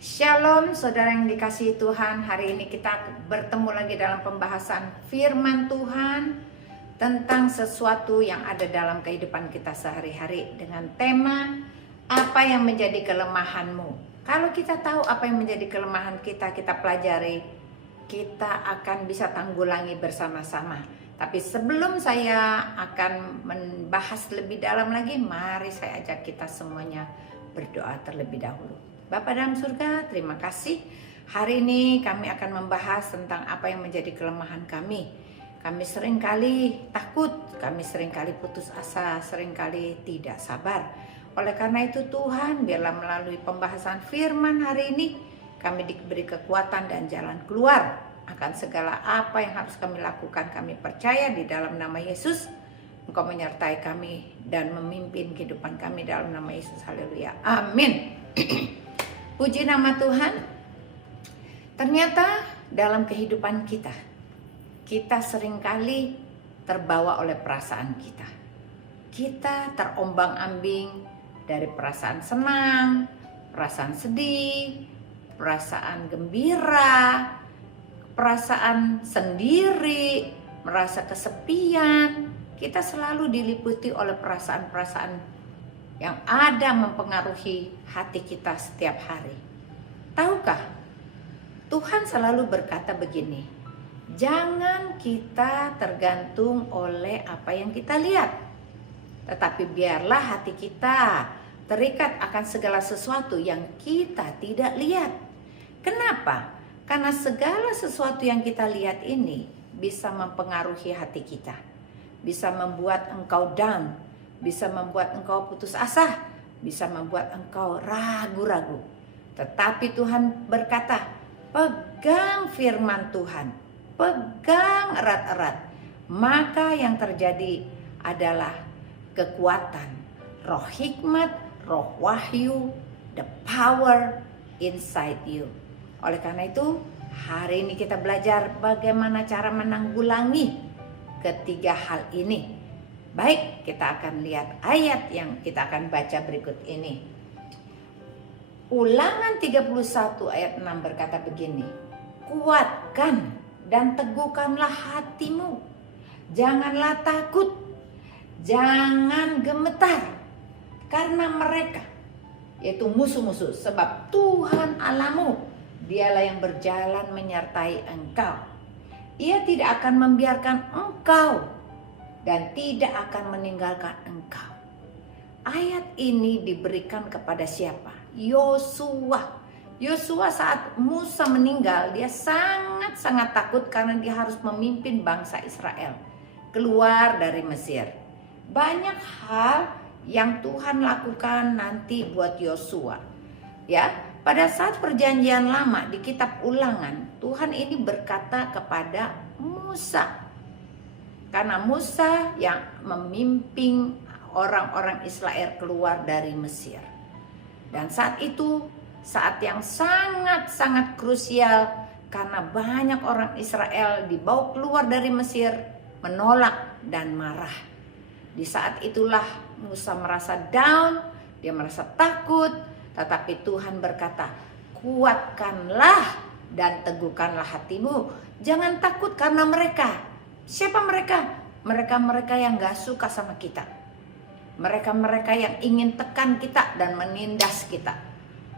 Shalom saudara yang dikasihi Tuhan. Hari ini kita bertemu lagi dalam pembahasan firman Tuhan tentang sesuatu yang ada dalam kehidupan kita sehari-hari dengan tema apa yang menjadi kelemahanmu. Kalau kita tahu apa yang menjadi kelemahan kita, kita pelajari, kita akan bisa tanggulangi bersama-sama. Tapi sebelum saya akan membahas lebih dalam lagi, mari saya ajak kita semuanya berdoa terlebih dahulu. Bapa dalam surga, terima kasih. Hari ini kami akan membahas tentang apa yang menjadi kelemahan kami. Kami seringkali takut, kami seringkali putus asa, seringkali tidak sabar. Oleh karena itu Tuhan, biarlah melalui pembahasan firman hari ini, kami diberi kekuatan dan jalan keluar akan segala apa yang harus kami lakukan. Kami percaya di dalam nama Yesus, Engkau menyertai kami dan memimpin kehidupan kami dalam nama Yesus. Haleluya. Amin. Puji nama Tuhan. Ternyata dalam kehidupan kita seringkali terbawa oleh perasaan kita. Kita terombang-ambing dari perasaan senang, perasaan sedih, perasaan gembira, perasaan sendiri, merasa kesepian. Kita selalu diliputi oleh perasaan-perasaan yang ada mempengaruhi hati kita setiap hari. Tahukah, Tuhan selalu berkata begini, jangan kita tergantung oleh apa yang kita lihat, tetapi biarlah hati kita terikat akan segala sesuatu yang kita tidak lihat. Kenapa? Karena segala sesuatu yang kita lihat ini bisa mempengaruhi hati kita, bisa membuat engkau down, bisa membuat engkau putus asa, bisa membuat engkau ragu-ragu. Tetapi Tuhan berkata, pegang firman Tuhan, pegang erat-erat. Maka yang terjadi adalah kekuatan, roh hikmat, roh wahyu, the power inside you. Oleh karena itu, hari ini kita belajar bagaimana cara menanggulangi ketiga hal ini. Baik, kita akan lihat ayat yang kita akan baca berikut ini. Ulangan 31 ayat 6 berkata begini, kuatkan dan teguhkanlah hatimu, janganlah takut, jangan gemetar, karena mereka, yaitu musuh-musuh, sebab Tuhan Allahmu, dialah yang berjalan menyertai engkau. Ia tidak akan membiarkan engkau dan tidak akan meninggalkan engkau. Ayat ini diberikan kepada siapa? Yosua. Yosua saat Musa meninggal, dia sangat-sangat takut karena dia harus memimpin bangsa Israel keluar dari Mesir. Banyak hal yang Tuhan lakukan nanti buat Yosua. Ya, pada saat perjanjian lama di kitab Ulangan, Tuhan ini berkata kepada Musa. Karena Musa yang memimpin orang-orang Israel keluar dari Mesir. Dan saat itu, saat yang sangat-sangat krusial, karena banyak orang Israel dibawa keluar dari Mesir, menolak dan marah. Di saat itulah Musa merasa down, dia merasa takut, tetapi Tuhan berkata, kuatkanlah dan teguhkanlah hatimu. Jangan takut karena mereka. Siapa mereka? Mereka-mereka yang gak suka sama kita. Mereka-mereka yang ingin tekan kita dan menindas kita,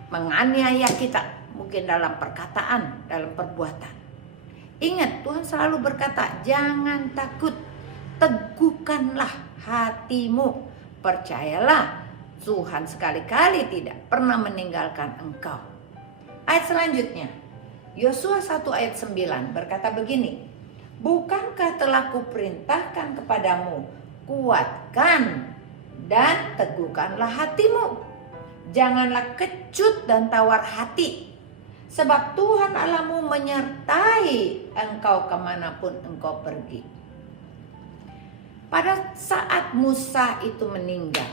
menganiaya kita, mungkin dalam perkataan, dalam perbuatan. Ingat, Tuhan selalu berkata, jangan takut, teguhkanlah hatimu. Percayalah, Tuhan sekali-kali tidak pernah meninggalkan engkau. Ayat selanjutnya, Yosua 1 ayat 9 berkata begini, bukankah telah kuperintahkan kepadamu, kuatkan dan teguhkanlah hatimu. Janganlah kecut dan tawar hati, sebab Tuhan Allahmu menyertai engkau kemanapun engkau pergi. Pada saat Musa itu meninggal,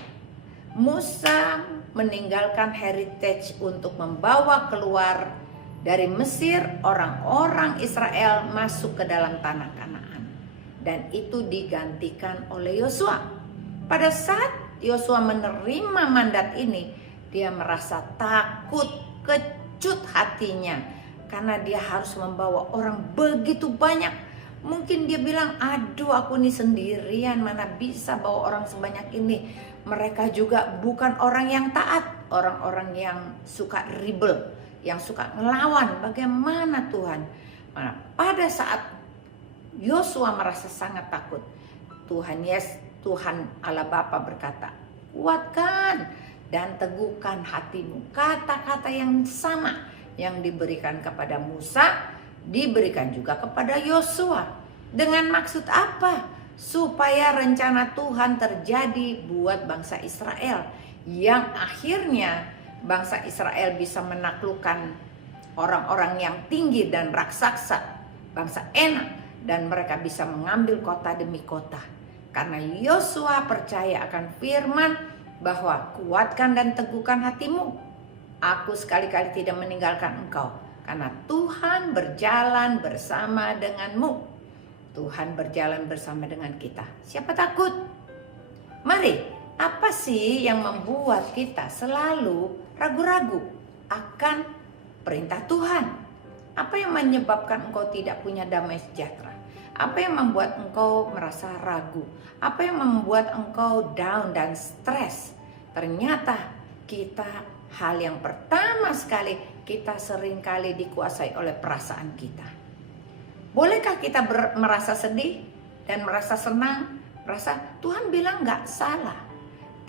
Musa meninggalkan heritage untuk membawa keluar dari Mesir orang-orang Israel masuk ke dalam tanah Kanaan, dan itu digantikan oleh Yosua. Pada saat Yosua menerima mandat ini, dia merasa takut, kecut hatinya karena dia harus membawa orang begitu banyak. Mungkin dia bilang, aduh aku nih sendirian, mana bisa bawa orang sebanyak ini. Mereka juga bukan orang yang taat, orang-orang yang suka rebel, yang suka ngelawan. Bagaimana Tuhan? Nah, pada saat Yosua merasa sangat takut, Tuhan Allah Bapa berkata, kuatkan dan teguhkan hatimu. Kata-kata yang sama yang diberikan kepada Musa diberikan juga kepada Yosua. Dengan maksud apa? Supaya rencana Tuhan terjadi buat bangsa Israel, yang akhirnya bangsa Israel bisa menaklukkan orang-orang yang tinggi dan raksasa, bangsa Enak, dan mereka bisa mengambil kota demi kota. Karena Yosua percaya akan firman bahwa kuatkan dan teguhkan hatimu. Aku sekali-kali tidak meninggalkan engkau, karena Tuhan berjalan bersama denganmu. Tuhan berjalan bersama dengan kita. Siapa takut? Mari, apa sih yang membuat kita selalu ragu-ragu akan perintah Tuhan? Apa yang menyebabkan engkau tidak punya damai sejahtera? Apa yang membuat engkau merasa ragu? Apa yang membuat engkau down dan stres? Ternyata hal yang pertama sekali, kita seringkali dikuasai oleh perasaan kita. Bolehkah kita merasa sedih dan merasa senang? Merasa Tuhan bilang gak salah.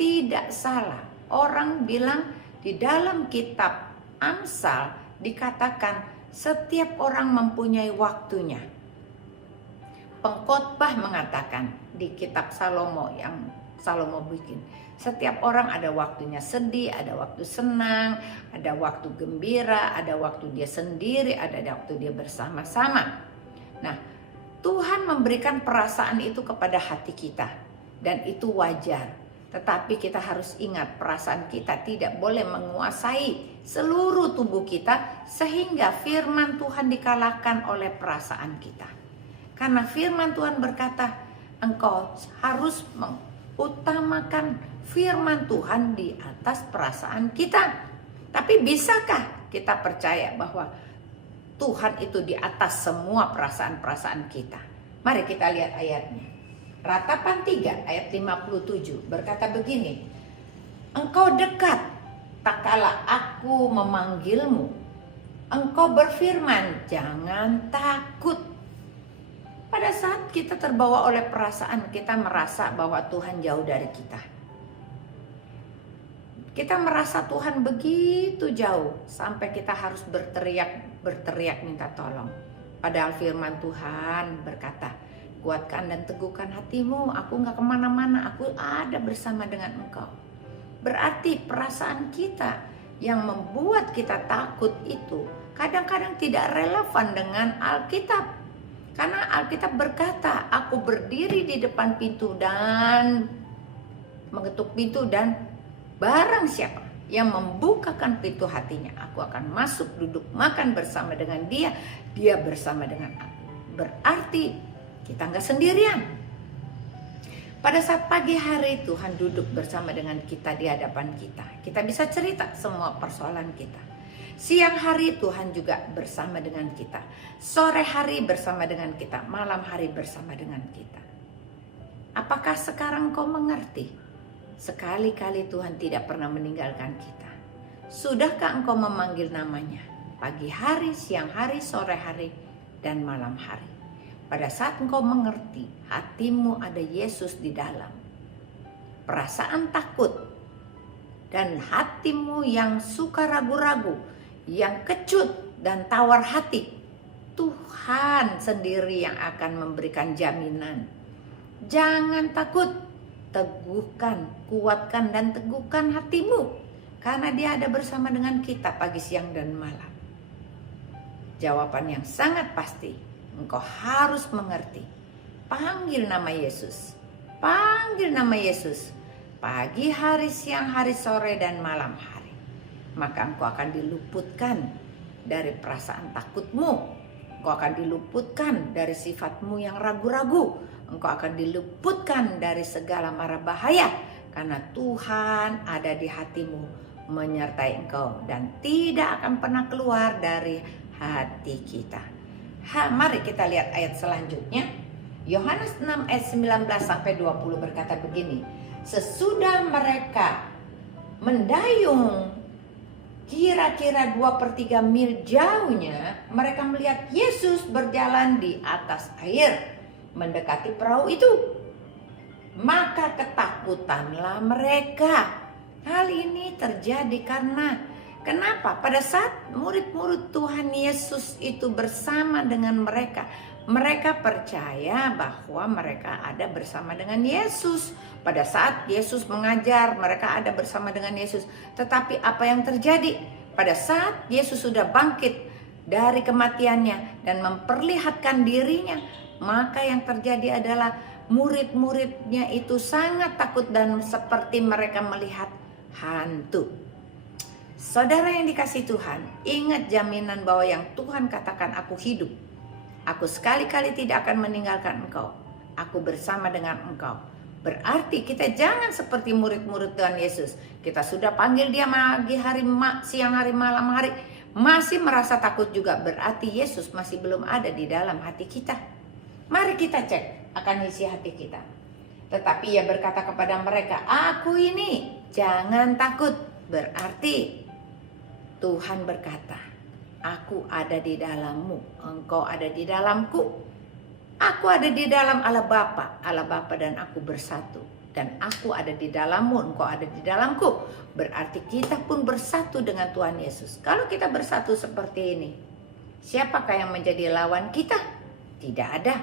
Tidak salah. Orang bilang di dalam kitab Amsal dikatakan setiap orang mempunyai waktunya. Pengkhotbah mengatakan di kitab Salomo yang Salomo bikin, setiap orang ada waktunya sedih, ada waktu senang, ada waktu gembira, ada waktu dia sendiri, ada waktu dia bersama-sama. Nah, Tuhan memberikan perasaan itu kepada hati kita, dan itu wajar. Tetapi kita harus ingat, perasaan kita tidak boleh menguasai seluruh tubuh kita sehingga firman Tuhan dikalahkan oleh perasaan kita. Karena firman Tuhan berkata, engkau harus mengutamakan firman Tuhan di atas perasaan kita. Tapi bisakah kita percaya bahwa Tuhan itu di atas semua perasaan-perasaan kita? Mari kita lihat ayatnya. Ratapan 3 ayat 57 berkata begini, engkau dekat tak kala aku memanggilmu. Engkau berfirman, jangan takut. Pada saat kita terbawa oleh perasaan, kita merasa bahwa Tuhan jauh dari kita. Kita merasa Tuhan begitu jauh sampai kita harus berteriak minta tolong. Padahal firman Tuhan berkata, kuatkan dan teguhkan hatimu, aku gak kemana-mana, aku ada bersama dengan engkau. Berarti perasaan kita yang membuat kita takut itu kadang-kadang tidak relevan dengan Alkitab. Karena Alkitab berkata, aku berdiri di depan pintu dan mengetuk pintu, dan barang siapa yang membukakan pintu hatinya, aku akan masuk, duduk, makan bersama dengan dia, dia bersama dengan aku. Berarti kita nggak sendirian. Pada saat pagi hari Tuhan duduk bersama dengan kita di hadapan kita. Kita bisa cerita semua persoalan kita. Siang hari Tuhan juga bersama dengan kita. Sore hari bersama dengan kita. Malam hari bersama dengan kita. Apakah sekarang kau mengerti? Sekali-kali Tuhan tidak pernah meninggalkan kita. Sudahkah engkau memanggil namanya? Pagi hari, siang hari, sore hari, dan malam hari. Pada saat engkau mengerti, hatimu ada Yesus di dalam. Perasaan takut dan hatimu yang suka ragu-ragu, yang kecut dan tawar hati, Tuhan sendiri yang akan memberikan jaminan. Jangan takut, teguhkan, kuatkan dan teguhkan hatimu, karena dia ada bersama dengan kita pagi, siang dan malam. Jawaban yang sangat pasti, engkau harus mengerti. Panggil nama Yesus. Panggil nama Yesus. Pagi hari, siang hari, sore dan malam hari. Maka engkau akan diluputkan dari perasaan takutmu. Engkau akan diluputkan dari sifatmu yang ragu-ragu. Engkau akan diluputkan dari segala mara bahaya. Karena Tuhan ada di hatimu, menyertai engkau dan tidak akan pernah keluar dari hati kita. Mari kita lihat ayat selanjutnya. Yohanes 6 ayat 19 sampai 20 berkata begini. Sesudah mereka mendayung kira-kira 2/3 mil jauhnya, mereka melihat Yesus berjalan di atas air mendekati perahu itu. Maka ketakutanlah mereka. Hal ini terjadi karena kenapa? Pada saat murid-murid Tuhan Yesus itu bersama dengan mereka, mereka percaya bahwa mereka ada bersama dengan Yesus. Pada saat Yesus mengajar, mereka ada bersama dengan Yesus. Tetapi apa yang terjadi? Pada saat Yesus sudah bangkit dari kematiannya dan memperlihatkan dirinya, maka yang terjadi adalah murid-muridnya itu sangat takut dan seperti mereka melihat hantu. Saudara yang dikasihi Tuhan, ingat jaminan bahwa yang Tuhan katakan, aku hidup. Aku sekali-kali tidak akan meninggalkan engkau. Aku bersama dengan engkau. Berarti kita jangan seperti murid-murid Tuhan Yesus. Kita sudah panggil dia pagi hari, siang hari, malam hari, masih merasa takut juga. Berarti Yesus masih belum ada di dalam hati kita. Mari kita cek akan isi hati kita. Tetapi ia berkata kepada mereka, aku ini, jangan takut. Berarti Tuhan berkata, aku ada di dalammu, engkau ada di dalamku. Aku ada di dalam Allah Bapa dan aku bersatu. Dan aku ada di dalammu, engkau ada di dalamku. Berarti kita pun bersatu dengan Tuhan Yesus. Kalau kita bersatu seperti ini, siapakah yang menjadi lawan kita? Tidak ada.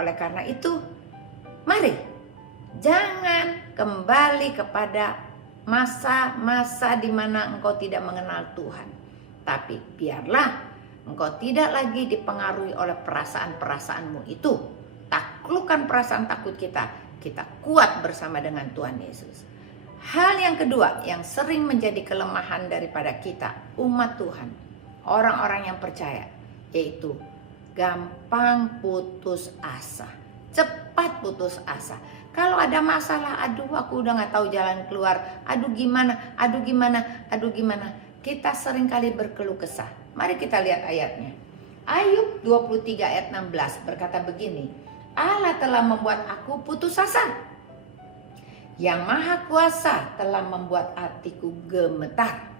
Oleh karena itu, mari jangan kembali kepada masa-masa di mana engkau tidak mengenal Tuhan. Tapi biarlah engkau tidak lagi dipengaruhi oleh perasaan-perasaanmu itu. Taklukkan perasaan takut kita. Kita kuat bersama dengan Tuhan Yesus. Hal yang kedua yang sering menjadi kelemahan daripada kita, umat Tuhan, orang-orang yang percaya, yaitu gampang putus asa. Cepat putus asa. Kalau ada masalah, aduh aku udah gak tahu jalan keluar. Aduh gimana. Kita seringkali berkeluh kesah. Mari kita lihat ayatnya. Ayub 23 ayat 16 berkata begini. Allah telah membuat aku putus asa. Yang Maha Kuasa telah membuat hatiku gemetar.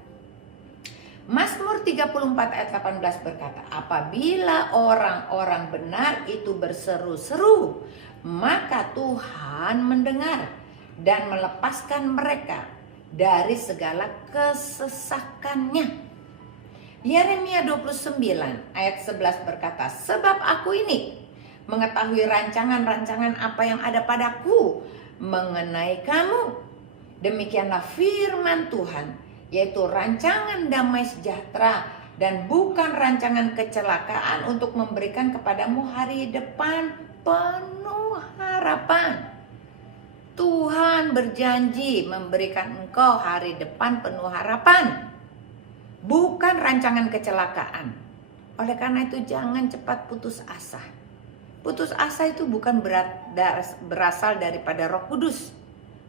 Mazmur 34 ayat 18 berkata, apabila orang-orang benar itu berseru-seru, maka Tuhan mendengar dan melepaskan mereka dari segala kesesakannya. Yeremia 29 ayat 11 berkata, sebab aku ini mengetahui rancangan-rancangan apa yang ada padaku mengenai kamu. Demikianlah firman Tuhan, yaitu rancangan damai sejahtera dan bukan rancangan kecelakaan untuk memberikan kepadamu hari depan penuh harapan. Tuhan berjanji memberikan engkau hari depan penuh harapan, bukan rancangan kecelakaan. Oleh karena itu jangan cepat putus asa. Putus asa itu bukan berasal daripada Roh Kudus,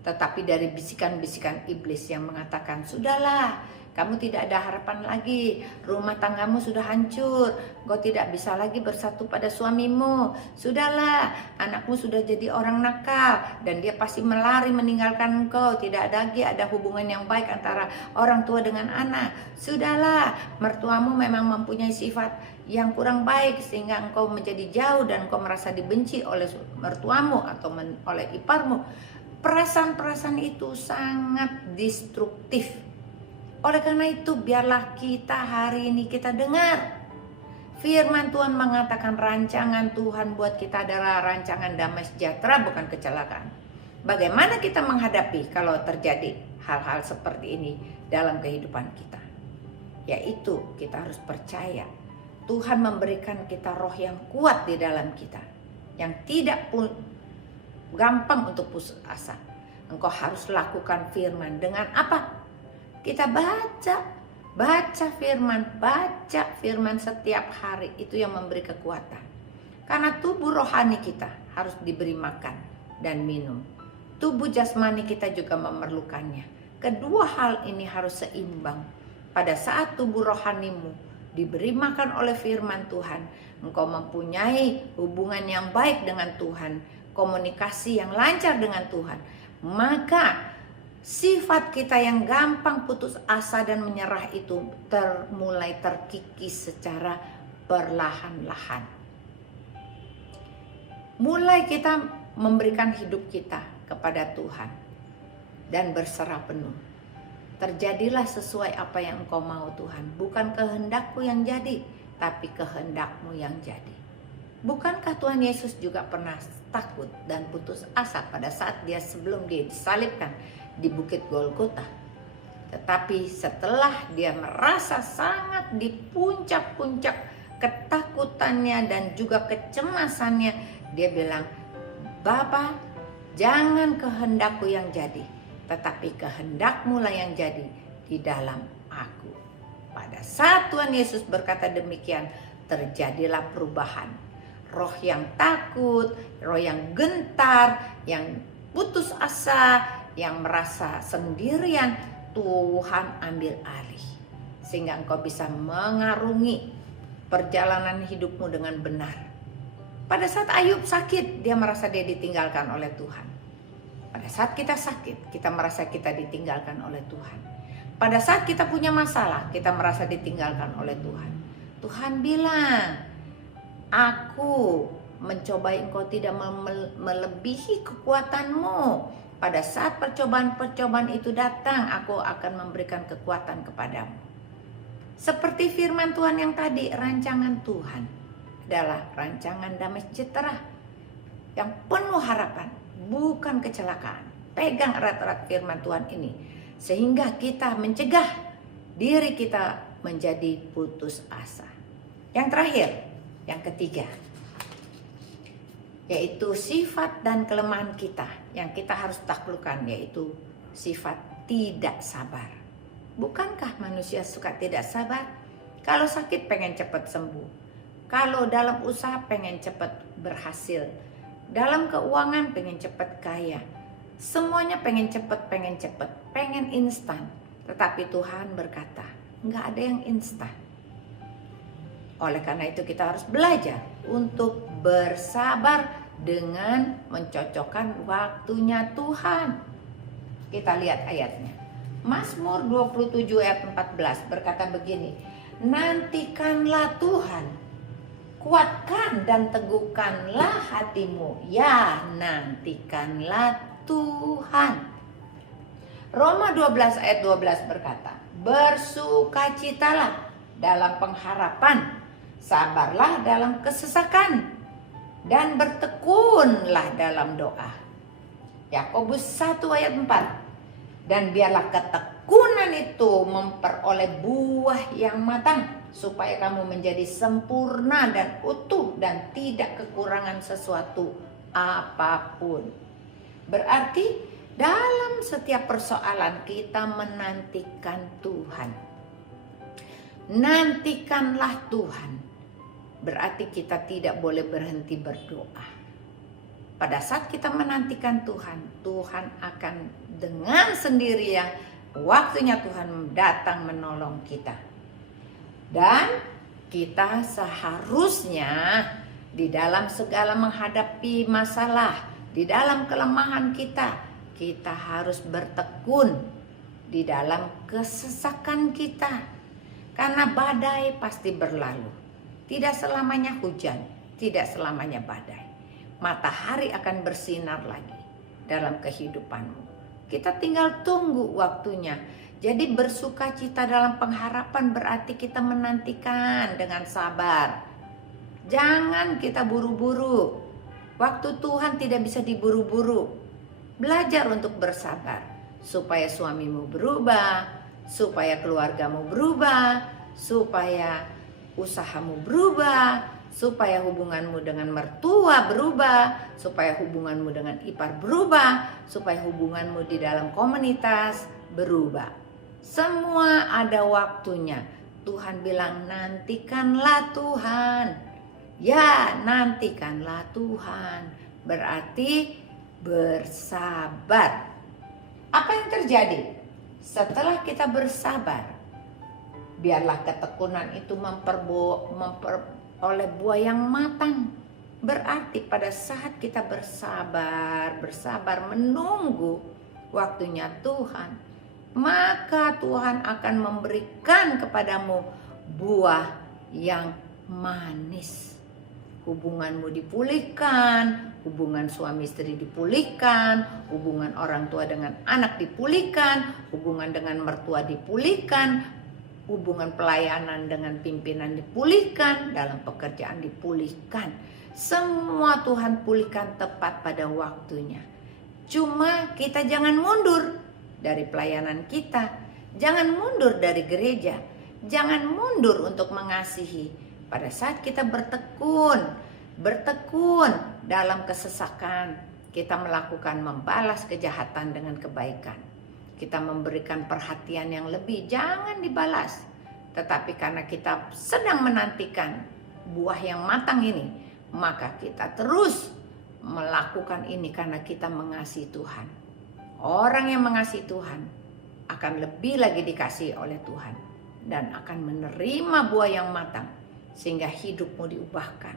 tetapi dari bisikan-bisikan iblis yang mengatakan, sudahlah, kamu tidak ada harapan lagi, rumah tanggamu sudah hancur, kau tidak bisa lagi bersatu pada suamimu, sudahlah, anakmu sudah jadi orang nakal, dan dia pasti melari meninggalkan engkau, tidak lagi ada hubungan yang baik antara orang tua dengan anak, sudahlah, mertuamu memang mempunyai sifat yang kurang baik sehingga engkau menjadi jauh dan engkau merasa dibenci oleh mertuamu atau oleh iparmu. Perasaan-perasaan itu sangat destruktif. Oleh karena itu biarlah kita hari ini kita dengar firman Tuhan mengatakan rancangan Tuhan buat kita adalah rancangan damai sejahtera, bukan kecelakaan. Bagaimana kita menghadapi kalau terjadi hal-hal seperti ini dalam kehidupan kita? Yaitu kita harus percaya Tuhan memberikan kita roh yang kuat di dalam kita, yang tidak pun gampang untuk putus asa. Engkau harus lakukan firman dengan apa? Kita baca firman setiap hari, itu yang memberi kekuatan. Karena tubuh rohani kita harus diberi makan dan minum. Tubuh jasmani kita juga memerlukannya. Kedua hal ini harus seimbang. Pada saat tubuh rohanimu diberi makan oleh firman Tuhan, engkau mempunyai hubungan yang baik dengan Tuhan, komunikasi yang lancar dengan Tuhan, maka sifat kita yang gampang putus asa dan menyerah itu mulai terkikis secara perlahan-lahan. Mulai kita memberikan hidup kita kepada Tuhan dan berserah penuh. Terjadilah sesuai apa yang engkau mau Tuhan. Bukan kehendakku yang jadi, tapi kehendakmu yang jadi. Bukankah Tuhan Yesus juga pernah takut dan putus asa pada saat sebelum dia disalibkan di Bukit Golgota? Tetapi setelah dia merasa sangat di puncak-puncak ketakutannya dan juga kecemasannya, dia bilang, Bapa, jangan kehendakku yang jadi, tetapi kehendakmu lah yang jadi di dalam aku. Pada saat Tuhan Yesus berkata demikian, terjadilah perubahan. Roh yang takut, roh yang gentar, yang putus asa, yang merasa sendirian, Tuhan ambil alih. Sehingga engkau bisa mengarungi perjalanan hidupmu dengan benar. Pada saat Ayub sakit, dia merasa dia ditinggalkan oleh Tuhan. Pada saat kita sakit, kita merasa kita ditinggalkan oleh Tuhan. Pada saat kita punya masalah, kita merasa ditinggalkan oleh Tuhan. Tuhan bilang, aku mencobai engkau tidak melebihi kekuatanmu. Pada saat percobaan-percobaan itu datang, aku akan memberikan kekuatan kepadamu. Seperti firman Tuhan yang tadi, rancangan Tuhan adalah rancangan damai sejahtera yang penuh harapan, bukan kecelakaan. Pegang erat-erat firman Tuhan ini, sehingga kita mencegah diri kita menjadi putus asa. Yang terakhir, yang ketiga, yaitu sifat dan kelemahan kita yang kita harus taklukkan, yaitu sifat tidak sabar. Bukankah manusia suka tidak sabar? Kalau sakit pengen cepat sembuh, kalau dalam usaha pengen cepat berhasil, dalam keuangan pengen cepat kaya, semuanya pengen cepat, pengen instan. Tetapi Tuhan berkata, nggak ada yang instan. Oleh karena itu kita harus belajar untuk bersabar dengan mencocokkan waktunya Tuhan. Kita lihat ayatnya. Mazmur 27 ayat 14 berkata begini, nantikanlah Tuhan, kuatkan dan teguhkanlah hatimu. Ya, nantikanlah Tuhan. Roma 12 ayat 12 berkata, bersukacitalah dalam pengharapan, sabarlah dalam kesesakan, dan bertekunlah dalam doa. Yakobus 1 ayat 4. Dan biarlah ketekunan itu memperoleh buah yang matang, supaya kamu menjadi sempurna dan utuh dan tidak kekurangan sesuatu apapun. Berarti dalam setiap persoalan kita menantikan Tuhan. Nantikanlah Tuhan. Berarti kita tidak boleh berhenti berdoa. Pada saat kita menantikan Tuhan, Tuhan akan dengan sendirinya waktunya Tuhan datang menolong kita. Dan kita seharusnya di dalam segala menghadapi masalah, di dalam kelemahan kita harus bertekun di dalam kesesakan kita. Karena badai pasti berlalu. Tidak selamanya hujan, tidak selamanya badai. Matahari akan bersinar lagi dalam kehidupanmu. Kita tinggal tunggu waktunya. Jadi bersukacita dalam pengharapan berarti kita menantikan dengan sabar. Jangan kita buru-buru. Waktu Tuhan tidak bisa diburu-buru. Belajar untuk bersabar supaya suamimu berubah, supaya keluargamu berubah, supaya usahamu berubah, supaya hubunganmu dengan mertua berubah, supaya hubunganmu dengan ipar berubah, supaya hubunganmu di dalam komunitas berubah. Semua ada waktunya. Tuhan bilang nantikanlah Tuhan. Ya, nantikanlah Tuhan. Berarti bersabar. Apa yang terjadi? Setelah kita bersabar, biarlah ketekunan itu memperoleh buah yang matang. Berarti pada saat kita bersabar menunggu waktunya Tuhan, maka Tuhan akan memberikan kepadamu buah yang manis. Hubunganmu dipulihkan, hubungan suami istri dipulihkan, hubungan orang tua dengan anak dipulihkan, hubungan dengan mertua dipulihkan, hubungan pelayanan dengan pimpinan dipulihkan, dalam pekerjaan dipulihkan. Semua Tuhan pulihkan tepat pada waktunya. Cuma kita jangan mundur dari pelayanan kita, jangan mundur dari gereja, jangan mundur untuk mengasihi. Pada saat kita bertekun dalam kesesakan, kita membalas kejahatan dengan kebaikan. Kita memberikan perhatian yang lebih, jangan dibalas. Tetapi karena kita sedang menantikan buah yang matang ini, maka kita terus melakukan ini karena kita mengasihi Tuhan. Orang yang mengasihi Tuhan akan lebih lagi dikasihi oleh Tuhan dan akan menerima buah yang matang sehingga hidupmu diubahkan.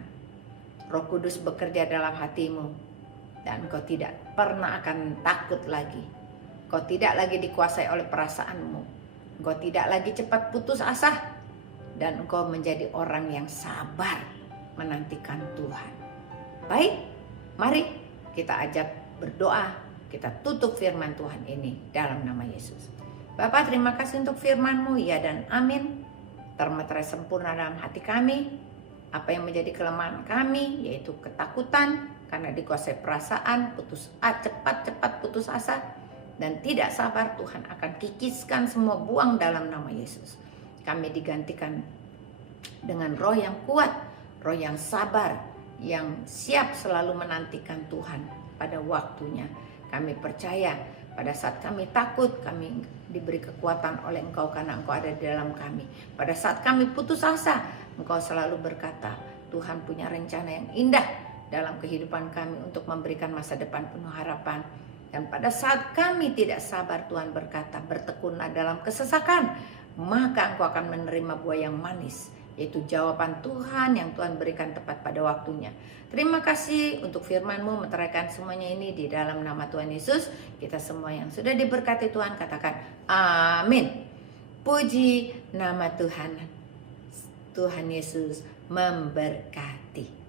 Roh Kudus bekerja dalam hatimu dan kau tidak pernah akan takut lagi. Kau tidak lagi dikuasai oleh perasaanmu. Kau tidak lagi cepat putus asa dan engkau menjadi orang yang sabar menantikan Tuhan. Baik, mari kita ajak berdoa. Kita tutup firman Tuhan ini dalam nama Yesus. Bapa, terima kasih untuk firman-Mu, ya dan amin. Termeterai sempurna dalam hati kami. Apa yang menjadi kelemahan kami, yaitu ketakutan karena dikuasai perasaan, cepat putus asa, dan tidak sabar, Tuhan akan kikiskan semua, buang dalam nama Yesus. Kami digantikan dengan roh yang kuat, roh yang sabar, yang siap selalu menantikan Tuhan pada waktunya. Kami percaya pada saat kami takut, kami diberi kekuatan oleh Engkau karena Engkau ada di dalam kami. Pada saat kami putus asa, Engkau selalu berkata, Tuhan punya rencana yang indah dalam kehidupan kami untuk memberikan masa depan penuh harapan. Dan pada saat kami tidak sabar, Tuhan berkata, bertekunlah dalam kesesakan, maka Engkau akan menerima buah yang manis, yaitu jawaban Tuhan yang Tuhan berikan tepat pada waktunya. Terima kasih untuk firman-Mu, meteraikan semuanya ini di dalam nama Tuhan Yesus. Kita semua yang sudah diberkati Tuhan katakan amin. Puji nama Tuhan. Tuhan Yesus memberkati.